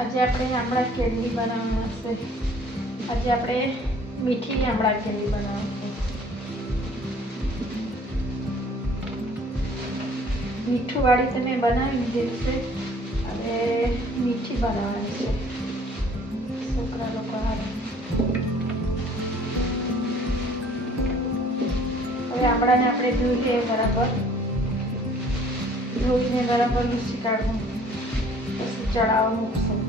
આજે આપણે આમળા કેન્ડી બનાવવાના છે. આજે આપણે મીઠી આમળા કેન્ડી બનાવવાની છે. મીઠું વાળી તમે બનાવી દીધી છે. હવે મીઠી બનાવવાની છે. છોકરા લોકો હારે. હવે આમળાને આપણે ધોઈને બરાબર લૂછી કાઢવું. પછી ચડાવવા મૂકશું.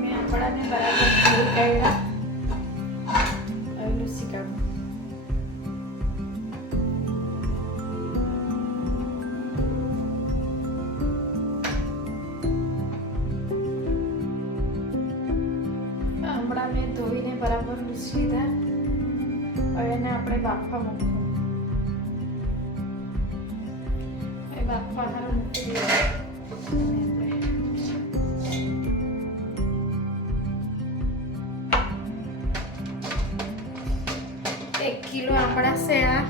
મેં આમળાને બરાબર ધોઈ કાઢ્યા. હવે લૂછી કાઢવું. આમળા મેં ધોઈને બરાબર લૂછી લીધા. હવે એને આપણે બાફવા મૂકવું. બાફવા હારું મૂકી દીધા. 1 કિલો આમળા છે. આ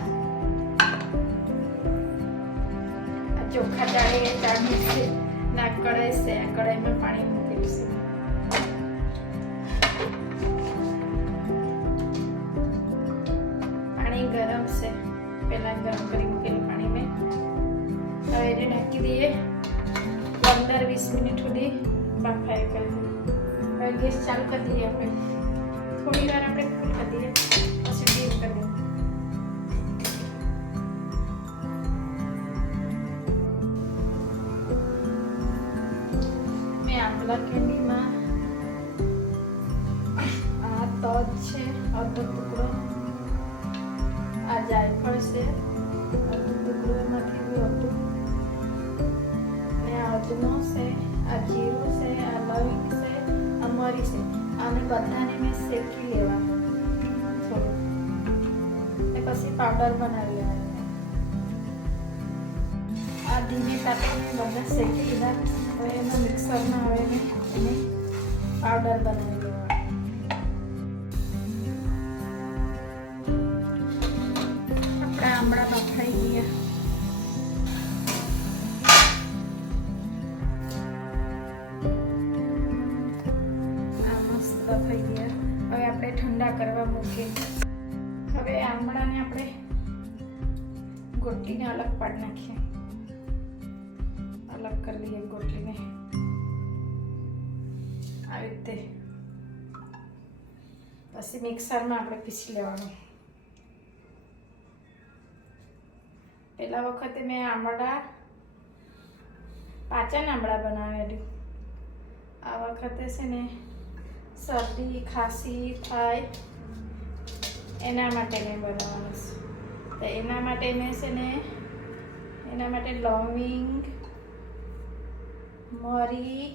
ચોખા ચાળની છે. ના કઢાઈ છે. આ કઢાઈમાં પાણી મૂકેલું છે. પાણી ગરમ છે. પહેલા ગરમ કરી મૂકેલું પાણી મેં. હવે એને ઢાંકી દઈએ. 15-20 મિનિટ સુધી બાફાય કરીએ. હવે ગેસ ચાલુ કરી દઈએ આપણે. થોડી વાર આપણે ફૂલ કરી દઈએ. પછી ડીપ કરી દઈએ. મેં આમળા કેન્ડીમાં આ તજ છે અડધો ટુકડો. આ જાયફળ છે અડધો ટુકડો. એમાંથી બી અડધું. અજમો છે. આ જીરું છે. આ લવિંગ છે. આ મરી છે. આને બધાને મેં શેકી લેવાનું થોડું. ને પછી પાવડર બનાવી લેવાનું. આ ધીમે તાપે મેં બધા શેકી લીધા. હવે એમાં મિક્સરમાં હવે મેં એને પાવડર બનાવી લેવાનું. આપણા આમળા બફાઈ ગયા. થઈ ગયા. હવે આપણે ઠંડા કરવા મૂકીએ. હવે આમળાને આપણે ગોટલીને અલગ પાડી નાખીએ. અલગ કરી લઈએ ગોટલીને આવી રીતે. પછી મિક્સરમાં આપણે પીસી લેવાનું. પેલા વખતે મેં પાચન આમળા બનાવેલું. આ વખતે છે ને શરદી ખાંસી થાય એના માટે મેં બનાવવાનું છે. તો એના માટે મેં છે ને લવિંગ, મરી,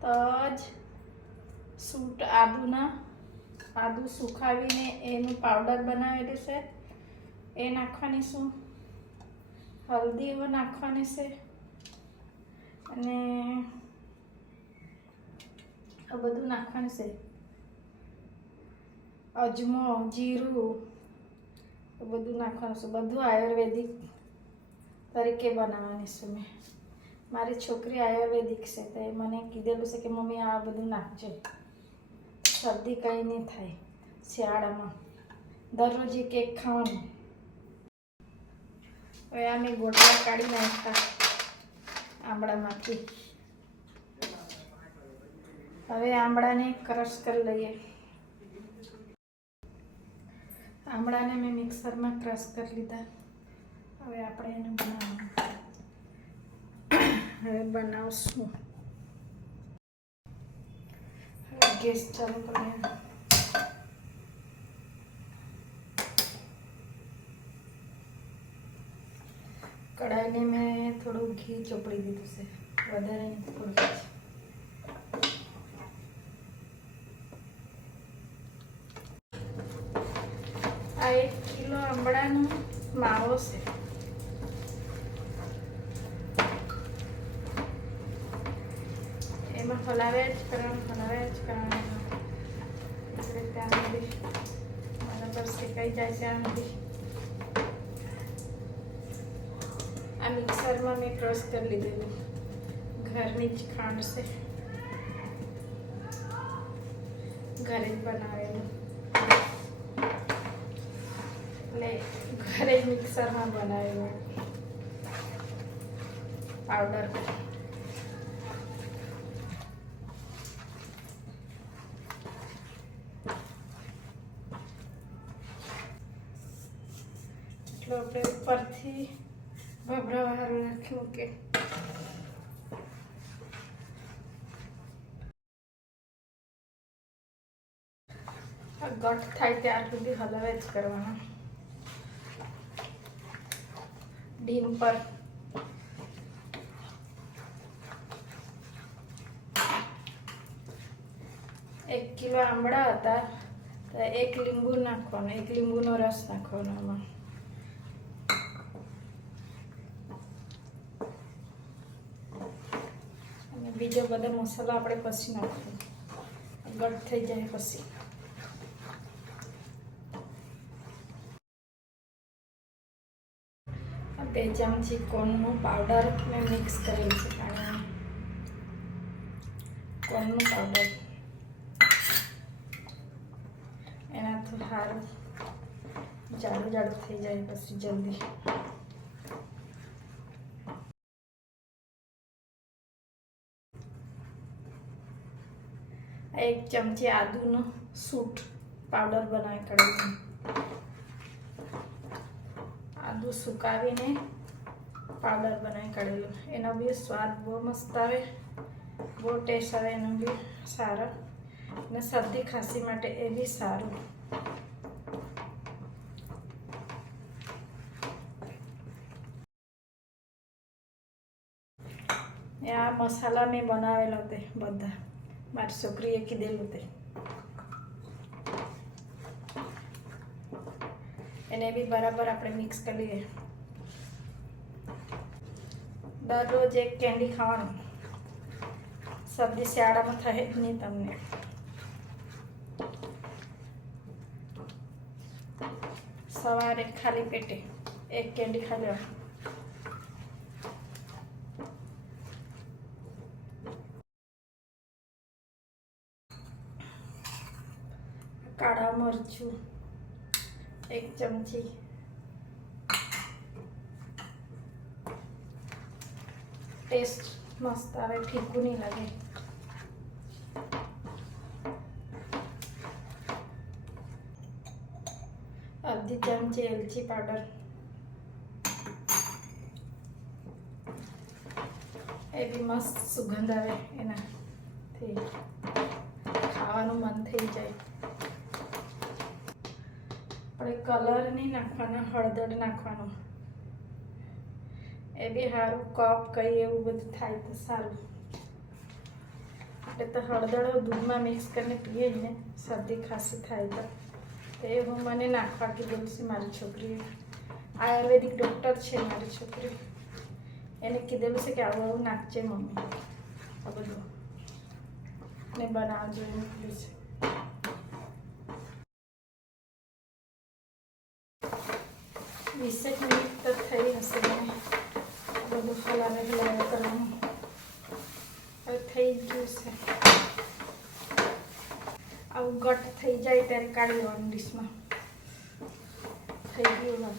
તજ, સૂંઠ, આદુ સુખાવીને એનું પાવડર બનાવેલું છે. એ નાખવાની છું. હલ્દી નાખવાની છે. અને આ બધું નાખવાનું છે. અજમો, જીરું બધું નાખવાનું છે. બધું આયુર્વેદિક તરીકે બનાવવાની છું મેં. મારી છોકરી આયુર્વેદિક છે તો એ મને કીધેલું છે કે મમ્મી આ બધું નાખજો. શરદી કંઈ નહીં થાય શિયાળામાં. દરરોજ એક ખાવાનું. હવે આ મેં ગોટલા કાઢી નાખ્યા આમળામાંથી. હવે આમળાને ક્રશ કરી લઈએ. આમળાને મેં મિક્સરમાં ક્રશ કરી લીધા. હવે આપણે એને બનાવશું. હવે ગેસ ચાલુ કરીએ. કઢાઈને મેં થોડું ઘી ચોપડી દીધું છે. વધારે નહીં, થોડું. આ 1 કિલો આમળાનો માવો છે. એમાં હલાવ્યા જ કરવાનું. બરાબર શેકાઈ જાય છે. આ મિક્સરમાં મેં ક્રશ કરી લીધેલું, ઘરની જ ખાંડ છે, ઘરે જ બનાવેલું, એટલે ઘરે જ મિક્સરમાં બનાવેલું પાવડર. એટલે આપણે ઉપરથી ભભરાવાળું રાખ્યું કે ગઠ થાય ત્યાર સુધી હલાવે જ કરવાના. ડીમ પર એક કિલો આંબળા હતા તો 1 લીંબુ નાખવાનો, 1 લીંબુનો રસ નાખવાનો આમાં. અને બીજો બધો મસાલો આપણે પછી નાખીએ, ગઠ થઈ જાય પછી. 2 ચમચી કોર્નનું પાવડર મેં મિક્સ કરેલું છે પાણીમાં. કોર્નનું પાવડર એનાથી સારું જાડું જાડું થઈ જાય પછી જલ્દી. 1 ચમચી આદુનો સૂંઠ પાવડર બનાવી કાઢ્યું. આદુ સુકાવીને પાવડર બનાવી કાઢેલું. એનો બી સ્વાદ બહુ મસ્ત આવે, બહુ ટેસ્ટ આવે, એનો બી સારો, અને શરદી ખાંસી માટે એ બી સારું. આ મસાલા મેં બનાવેલો તે બધા મારી છોકરીએ કીધેલું તે. એને બી બરાબર આપણે મિક્સ કરી લઈએ. દરરોજ 1 કેન્ડી ખાવાનું, શરદી શિયાળામાં થાય જ નહીં તમને. સવારે ખાલી પેટે 1 કેન્ડી ખાઈ લેવાનું. કાળા મરચું 1 ચમચી, ટેસ્ટ મસ્ત આવે, ફીકું નહીં લાગે. અડધી ચમચી એલચી પાવડર, એ બી મસ્ત સુગંધ આવે, એનાથી ખાવાનું મન થઈ જાય. આપણે કલર નહીં નાખવાનો, હળદર નાખવાનો, એ બી સારું. કફ કઈ એવું બધું થાય તો સારું. એટલે તો હળદર દૂધમાં મિક્સ કરીને પીએ ને શરદી ખાંસી થાય તો એ હું મને નાખવા કીધેલું છે મારી છોકરીએ. આયુર્વેદિક ડૉક્ટર છે મારી છોકરી, એને કીધેલું છે કે આવું આવું નાખજે મમ્મી, આ બધું ને બનાવજો એમ કીધું છે. વીસેક મિનિટ તો થઈ હશે મને બધું હલાવે કરવાનું. હવે થઈ ગયું છે. આવું ગઠ થઈ જાય ત્યારે કાઢી લેવાનું ડીશમાં. થઈ ગયું,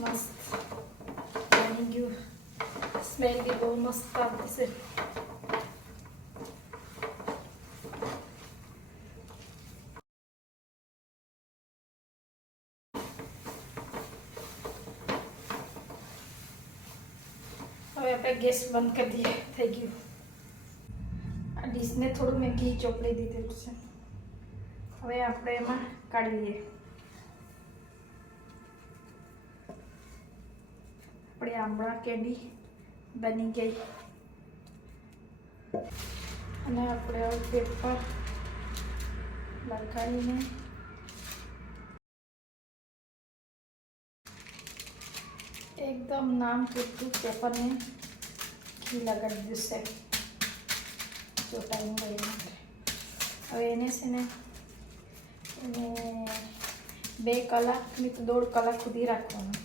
મસ્ત બની ગયું. સ્મેલ બી બહુ મસ્ત આવતી છે. હવે આપણે ગેસ બંધ કરી દઈએ. થઈ ગયું. આ ડીશને થોડું મેં ઘી ચોપડી દીધેલું છે. હવે આપણે એમાં કાઢી લઈએ. આપણી આંબળા કેન્ડી બની ગઈ. અને આપણે હવે પેપર લગાડીને એકદમ નામ પૂરતું પેપરને ઘી લગાડી દીધું છે ચોટાઈને ગઈ માટે. હવે એને છે ને 2 કલાક નહીં તો 1.5 કલાક સુધી રાખવાનું.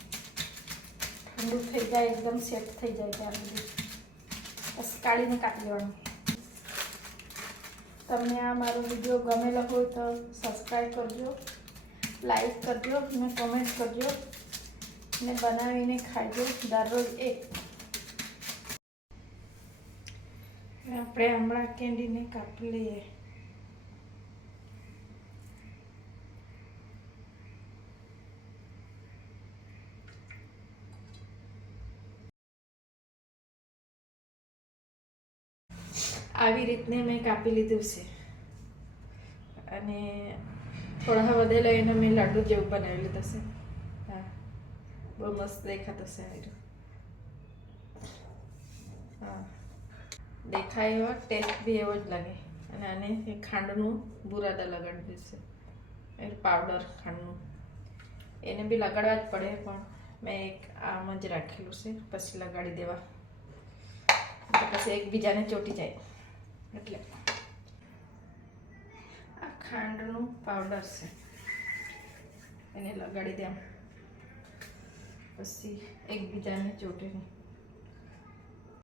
ઠંડુ થઈ જાય, એકદમ સેટ થઈ જાય ત્યાં સુધી બસ કાઢીને કાપી લેવાનું. તમને આ મારો વિડીયો ગમેલો હોય તો સબસ્ક્રાઈબ કરજો, લાઈક કરજો અને કોમેન્ટ કરજો ને બનાવીને ખાજો દરરોજ એક. આપણે આમળા કેન્ડીને કાપી લઈએ. આવી રીતને મેં કાપી લીધું છે અને થોડા વધેલા એને મેં લાડુ જેવું બનાવી લીધું છે. હા, બહુ મસ્ત દેખાતો છે આ. હા, દેખાય એવો, ટેસ્ટ બી એવો જ લાગે. અને આને ખાંડનું બુરાદા લગાડી દીધું છે, એ પાવડર ખાંડનું. એને બી લગાડવા જ પડે, પણ મેં એક આમ જ રાખેલું છે, પછી લગાડી દેવા, પછી એકબીજાને ચોંટી જાય એટલે. આ ખાંડનું પાવડર છે, એને લગાડી દે, પછી એકબીજાને ચોંટે નહીં.